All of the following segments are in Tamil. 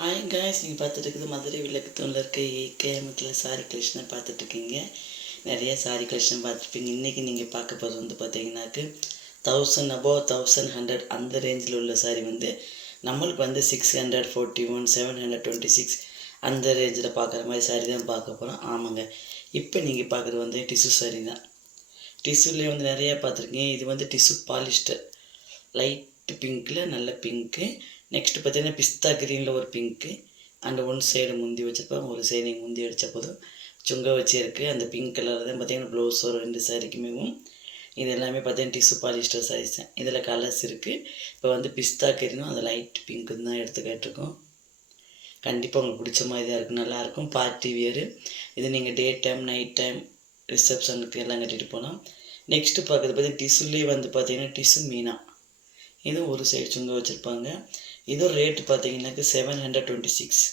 ஹாய் காய்ஸ் நீங்கள் பார்த்துட்டு இருக்குது மதுரை விளக்குத்தூணில் இருக்க ஏகேஎம்த்தில் சாரி கலெக்ஷனை பார்த்துட்ருக்கீங்க நிறைய சாரி கலெக்ஷன் பார்த்துருப்பீங்க. இன்றைக்கி நீங்கள் பார்க்க போகிறது வந்து பார்த்தீங்கன்னாக்கு தௌசண்ட் அபோவ் தௌசண்ட் ஹண்ட்ரட் அந்த ரேஞ்சில் உள்ள சாரி வந்து நம்மளுக்கு வந்து six hundred forty one seven hundred twenty six அந்த ரேஞ்சில் பார்க்குற மாதிரி சாரி தான் பார்க்க போகிறோம் ஆமாங்க. இப்போ நீங்கள் பார்க்குறது வந்து டிஷ்யூ சாரி தான். டிஷ்யூலேயே வந்து நிறையா பார்த்துருக்கீங்க. இது வந்து டிஷ்யூ பாலிஸ்டர் லைட்டு பிங்க்கில் நல்ல பிங்க்கு நெக்ஸ்ட்டு பார்த்தீங்கன்னா பிஸ்தா க்ரீனில் ஒரு பிங்க்கு அண்ட் ஒன் சைடு முந்தி வச்சுருப்பேன் ஒரு சைடு நீங்கள் முந்தி அடித்த போதும். சுங்க வச்சு இருக்குது அந்த பிங்க் கலரில் தான் பார்த்தீங்கன்னா ப்ளவுஸ் ஒரு ரெண்டு சாரிக்குமேவும் இது எல்லாமே பார்த்தீங்கன்னா டிஷ்யூ பாலிஸ்டர் சாரீஸ் தான் இதில் கலர்ஸ் இருக்குது இப்போ வந்து பிஸ்தா கறினும் அது லைட் பிங்க்கு தான் எடுத்து கேட்டிருக்கோம் கண்டிப்பாக உங்களுக்கு பிடிச்ச மாதிரி தான் இருக்கும். நல்லாயிருக்கும் பார்ட்டி வியரு இது நீங்கள் டே டைம் நைட் டைம் ரிசப்ஷனுக்கு எல்லாம் கட்டிட்டு போகலாம். நெக்ஸ்ட்டு பார்க்குறது பார்த்தீங்கன்னா டிஷ்யூலேயே வந்து பார்த்தீங்கன்னா டிஷ்யூ மீனா. இதுவும் ஒரு சைடு சுங்க வச்சுருப்பாங்க. இதுவும் ரேட்டு பார்த்தீங்கன்னாக்க seven hundred twenty six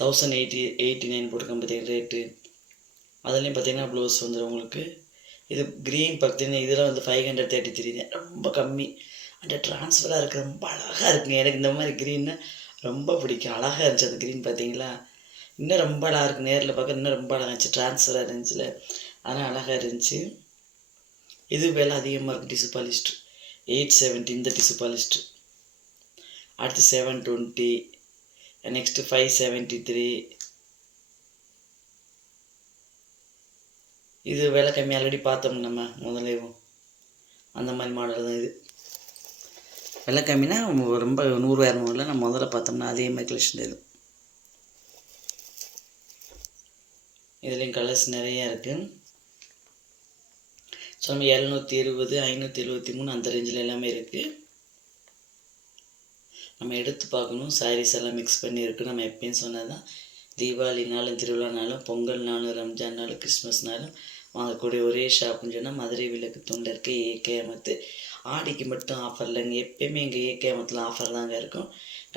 thousand eighty eighty nine போட்டிருக்கேன் பார்த்தீங்கன்னா ரேட்டு அதுலேயும் பார்த்தீங்கன்னா ப்ளவுஸ் வந்துடும் உங்களுக்கு. இது க்ரீன் பார்த்தீங்கன்னா இதில் வந்து ஃபைவ் ஹண்ட்ரட் தேர்ட்டி த்ரீ ரொம்ப கம்மி. அந்த ட்ரான்ஸ்ஃபராக இருக்குது ரொம்ப அழகாக இருக்குங்க. எனக்கு இந்த மாதிரி க்ரீன்னா ரொம்ப பிடிக்கும். அழகாக இருந்துச்சு அந்த க்ரீன் பார்த்தீங்களா? இன்னும் ரொம்ப அழகாக இருக்குது நேரில் பார்க்க இன்னும் ரொம்ப அழகாக இருந்துச்சு. ட்ரான்ஸ்ஃபராக இருந்துச்சுல. ஆனால் அழகாக இருந்துச்சு. இது விலை அதிகமாக இருக்கும் டிசு பாலிஸ்ட்ரு. எயிட் செவன்ட்டி இந்த டிசு பாலிஸ்ட்ரு. அடுத்து seven twenty next five seventy three இது விலை கம்மி ஆல்ரெடி பார்த்தோம் நம்ம முதலேவும் அந்த மாதிரி மாடல் தான் இது. விலை கம்மினா ரொம்ப நூறு இரநூறுல நம்ம முதல்ல பார்த்தோம்னா அதே மாதிரி கலெக்ஷன் இது. இதுலேயும் கலர்ஸ் நிறையா இருக்குது ஸோ நம்ம எழுநூற்றி இருபது ஐநூற்றி எழுபத்தி மூணு அந்த ரேஞ்சில் எல்லாமே இருக்குது நம்ம எடுத்து பார்க்கணும். சாரீஸ் எல்லாம் மிக்ஸ் பண்ணியிருக்கு நம்ம எப்பயும் சொன்னது தான் தீபாவளினாலும் திருவிழானாலும் பொங்கல்னாலும் ரம்ஜான்னாலும் கிறிஸ்மஸ்னாலும் வாங்கக்கூடிய ஒரே ஷாப்புன்னு சொன்னால் மதுரை விளக்கு துண்டில் இருக்க. ஏகேமத்து ஆடிக்கு மட்டும் ஆஃபர் இல்லைங்க. எப்பயுமே எங்கள் ஏகேமத்தில் ஆஃபர் தாங்க இருக்கும்.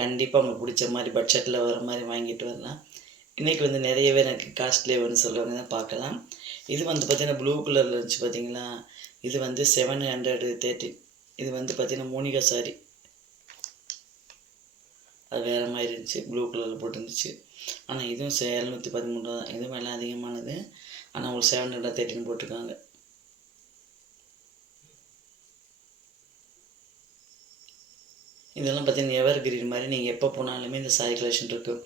கண்டிப்பாக உங்களுக்கு பிடிச்ச மாதிரி பட்ஜெட்டில் வர மாதிரி வாங்கிட்டு வரலாம். இன்றைக்கி வந்து நிறையவே எனக்கு காஸ்ட்லியே ஒன்று சொல்லுவாங்க. தான் பார்க்கலாம். இது வந்து பார்த்திங்கன்னா ப்ளூ கலரில் இருந்துச்சு பார்த்தீங்களா இது வந்து செவன் ஹண்ட்ரட் தேர்ட்டி இது வந்து பார்த்திங்கன்னா மோனிகா சாரி அது வேறு மாதிரி இருந்துச்சு ப்ளூ கலரில் போட்டுருந்துச்சு. ஆனால் இதுவும் சே எழுநூற்றி பதிமூணு ரூபா தான். இதுவும் விலை அதிகமானது. ஆனால் உங்களுக்கு செவன் ஹண்ட்ரட் தேர்ட்டின்னு போட்டிருக்காங்க. இதெல்லாம் பார்த்தீங்கன்னா எவர் கிரீன் மாதிரி. நீங்கள் எப்போ போனாலுமே இந்த சாரி கலெக்ஷன் இருக்கும்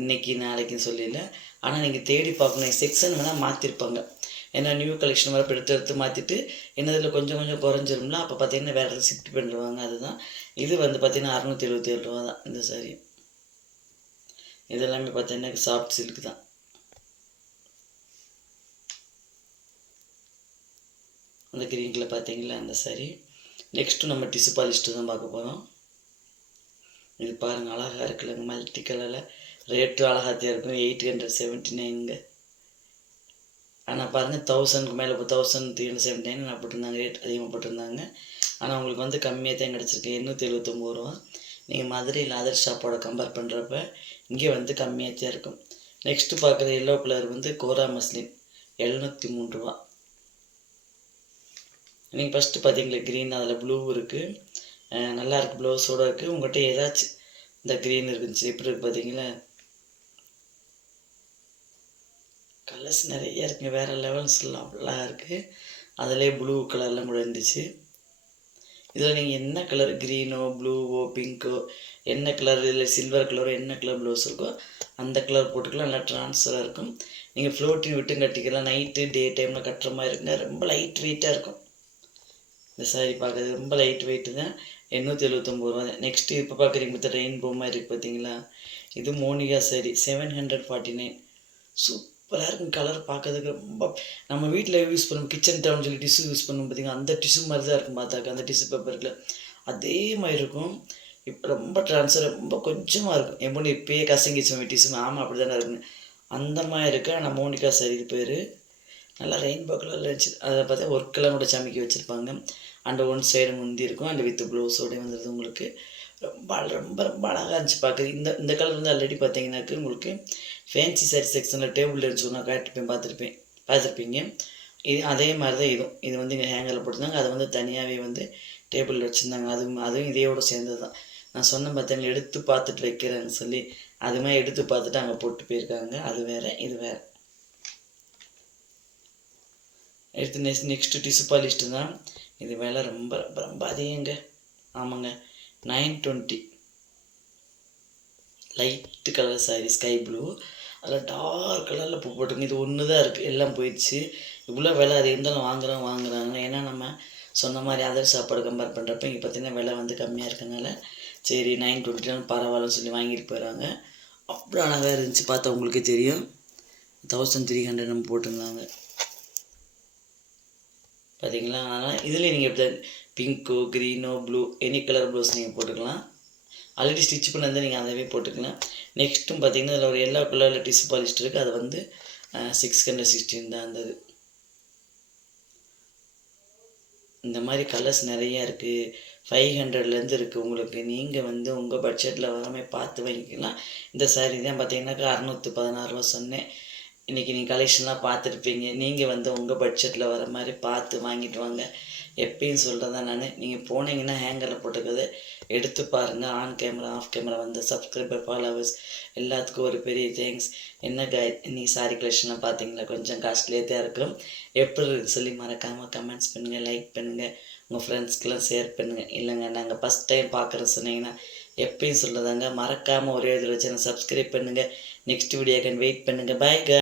இன்றைக்கி நாளைக்குன்னு சொல்லல ஆனால் நீங்கள் தேடி பார்க்கணும். செக்ஷன் வேணால் மாற்றிருப்பாங்க ஏன்னா நியூ கலெக்ஷன் வரப்போ எடுத்து எடுத்து மாற்றிட்டு என்னதில் கொஞ்சம் கொஞ்சம் குறைஞ்சிரும்ல அப்போ பார்த்தீங்கன்னா வேறு இடத்துல ஷிஃப்ட் பண்ணிடுவாங்க அதுதான். இது வந்து பார்த்தீங்கன்னா அறநூற்றி எழுபத்தி ஏழு ரூபா தான் இந்த சாரி இதெல்லாமே பார்த்தீங்கன்னா சாஃப்ட் சில்க் தான். அந்த க்ரீன் பார்த்தீங்களா அந்த சாரி நெக்ஸ்ட்டு நம்ம டிசு பாலிஸ்ட்டு தான் பார்க்க போகிறோம் இது பாருங்கள் அழகாக இருக்குல்லங்க மல்டி கலரில் ரேட்டு அழகாத்தியாக இருக்கும் எயிட் ஹண்ட்ரட் செவன்ட்டி நைனுங்க ஆனால் பாருங்கள் தௌசண்ட்க்கு மேலே இப்போ thousand three hundred seventy nine நான் போட்டிருந்தாங்க ரேட் அதிகமாக போட்டிருந்தாங்க. ஆனால் உங்களுக்கு வந்து கம்மியாக தான் கிடச்சிருக்கு எண்ணூற்றி எழுபத்தொம்போது ரூபா. நீங்கள் மதுரையில் அதர் ஷாப்போட கம்பேர் பண்ணுறப்ப இங்கே வந்து கம்மியாக தான் இருக்கும். நெக்ஸ்ட்டு பார்க்குற எல்லோ கலர் வந்து கோரா மஸ்லின் எழுநூற்றி மூணு ரூபா. நீங்கள் ஃபஸ்ட்டு பார்த்தீங்களா க்ரீன் அதில் ப்ளூ இருக்குது நல்லா இருக்குது ப்ளவுஸோடு இருக்குது உங்கள்கிட்ட ஏதாச்சும் இந்த க்ரீன் இருந்துச்சு எப்படி இருக்குது பார்த்தீங்களா? கலர்ஸ் நிறைய இருக்குங்க வேறு லெவல்ஸ்லாம் அப்படிலாம் இருக்குது அதிலே ப்ளூ கலர்லாம் கூட இருந்துச்சு. இதில் நீங்கள் என்ன கலர் க்ரீனோ ப்ளூவோ பிங்க்கோ என்ன கலர் இதில் சில்வர் கலரோ என்ன கலர் ப்ளவுஸ் இருக்கோ அந்த கலர் போட்டுக்கலாம். நல்லா ட்ரான்ஸ்ஃபராக இருக்கும். நீங்கள் ஃப்ளோட்டிங் விட்டு கட்டிக்கலாம். நைட்டு டே டைமில் கட்டுற மாதிரி இருக்குங்க. ரொம்ப லைட் வெயிட்டாக இருக்கும். இந்த சாரி பார்க்குறது ரொம்ப லைட் வெயிட்டு தான் எண்ணூற்றி எழுபத்தொம்போது ரூபா நெக்ஸ்ட்டு இப்போ பார்க்குறீங்க பார்த்தா ரெயின்போ மாதிரி இருக்குது பார்த்தீங்களா இது Monica sari seven hundred forty nine சூப்பராக இருக்கும் கலர் பார்க்கறதுக்கு. ரொம்ப நம்ம வீட்டில் யூஸ் பண்ணுவோம் கிச்சன் டவுன் சொல்லி டிஷ்யூ யூஸ் பண்ணுவோம் பார்த்தீங்கன்னா அந்த டிஷ்யூ மாதிரி தான் இருக்கும் பார்த்தாக்க அந்த டிஷ்யூ பேப்பரில் அதே மாதிரி இருக்கும். இப்போ ரொம்ப ட்ரான்ஸ்ஃபர் ரொம்ப கொஞ்சமாக இருக்கும். என் பொண்ணு இப்போயே கசங்கிச்சு டிஷ்யூ ஆமாம் அப்படி தானே இருக்குன்னு. அந்த மாதிரி இருக்குது ஆனால் மோனிகா சரி இது பேர். நல்லா ரெயின்போ கலரில் இருந்துச்சு. அதை பார்த்தா ஒர்க்கெல்லாம் கூட சமைக்க வச்சுருப்பாங்க. அண்ட் ஒன் சைடு முந்தி இருக்கும். அண்ட் வித் ப்ளவுஸோடய வந்துடுது உங்களுக்கு. ரொம்ப ரொம்ப ரொம்ப அழகாக இருந்துச்சு பார்க்குறது இந்த இந்த கலர் வந்து ஆல்ரெடி பார்த்தீங்கன்னாக்கு உங்களுக்கு ஃபேன்சி சாரி செக்ஷனில் டேபிள் இருந்துச்சு நான் பார்த்துருப்பேன். பார்த்துருப்பீங்க. இது அதே மாதிரி தான் இதுவும். இது வந்து இங்கே ஹேங்கரில் போட்டிருந்தாங்க. அதை வந்து தனியாகவே வந்து டேபிளில் வச்சுருந்தாங்க. அதுவும் அதுவும் இதையோட சேர்ந்தது தான் நான் சொன்ன பார்த்தேன் எடுத்து பார்த்துட்டு வைக்கிறேன்னு சொல்லி அது மாதிரி எடுத்து பார்த்துட்டு அங்கே போட்டு போயிருக்காங்க. அது வேறு இது வேற. எடுத்து நெக்ஸ்ட் நெக்ஸ்ட்டு டிசு பாலிஸ்ட்டு தான் இது வேலை ரொம்ப ரொம்ப ரொம்ப அதிகங்க. ஆமாங்க. Nine twenty light colour sari sky blue அதில் டார்க் கலரில் பூ போட்டுங்க இது ஒன்று தான் இருக்குது எல்லாம் போயிடுச்சு. இவ்வளோ விலை அது இருந்தாலும் வாங்குறோம் வாங்குறாங்க ஏன்னா நம்ம சொன்ன மாதிரி அதர் சாப்பாடு கம்பேர் பண்ணுறப்ப இங்கே பார்த்தீங்கன்னா விலை வந்து கம்மியாக இருக்கனால சரி நைன் டுவெண்ட்டி பரவாயில்லன்னு சொல்லி வாங்கிட்டு போயிடுறாங்க. அவ்வளோ அழகாக இருந்துச்சு. பார்த்தா உங்களுக்கே தெரியும். தௌசண்ட் த்ரீ ஹண்ட்ரட் நம்ம போட்டிருந்தாங்க. பார்த்தீங்களா அதனால் இதில் நீங்கள் எப்படி பிங்க்கோ க்ரீனோ ப்ளூ எனி கலர் ப்ளவுஸ் நீங்கள் போட்டுக்கலாம். ஆல்ரெடி ஸ்டிச் பண்ணது நீங்கள் அதவே போட்டுக்கலாம் நெக்ஸ்ட்டும் பார்த்தீங்கன்னா அதில் ஒரு எல்லா கலரில் டிஷ்யூ பாலிஸ்ட் இருக்குது அது வந்து சிக்ஸ் ஹண்ட்ரட் சிக்ஸ்டீன் தான் இருந்தது. இந்த மாதிரி கலர்ஸ் நிறையா இருக்குது ஃபைவ் ஹண்ட்ரட்லேருந்து இருக்குது உங்களுக்கு. நீங்கள் வந்து உங்கள் பட்ஜெட்டில் வராமல் பார்த்து வாங்கிக்கலாம் இந்த சாரீ தான் பார்த்தீங்கன்னாக்கா அறநூற்றி பதினாறுரூவா சொன்னேன். இன்றைக்கி நீங்கள் கலெக்ஷன்லாம் பார்த்துருப்பீங்க நீங்கள் வந்து உங்கள் பட்ஜெட்டில் வர மாதிரி பார்த்து வாங்கிட்டு வாங்க. எப்பயும் சொல்கிறதா நான். நீங்கள் போனீங்கன்னா ஹேங்கரில் போட்டுக்கிறது எடுத்து பாருங்கள் ஆன் கேமரா ஆஃப் கேமரா வந்து சப்ஸ்கிரைபர் ஃபாலோவர்ஸ் எல்லாத்துக்கும் ஒரு பெரிய தேங்க்ஸ் என்ன கை நீ சாரி கலெக்ஷன்லாம் பார்த்தீங்களா? கொஞ்சம் காஸ்ட்லியாக தான் இருக்கும். எப்படி சொல்லி மறக்காமல் கமெண்ட்ஸ் பண்ணுங்கள் லைக் பண்ணுங்கள் உங்கள் ஃப்ரெண்ட்ஸ்க்கெலாம் ஷேர் பண்ணுங்கள் இல்லைங்க நாங்கள் ஃபஸ்ட் டைம் பார்க்குறோம் சொன்னீங்கன்னா எப்பயும் சொல்லுதாங்க மறக்காமல் ஒரே இதில் வச்சு சப்ஸ்கிரைப் பண்ணுங்கள் நெக்ஸ்ட் வீடியோக்கு வெயிட் பண்ணுங்கள் பாய்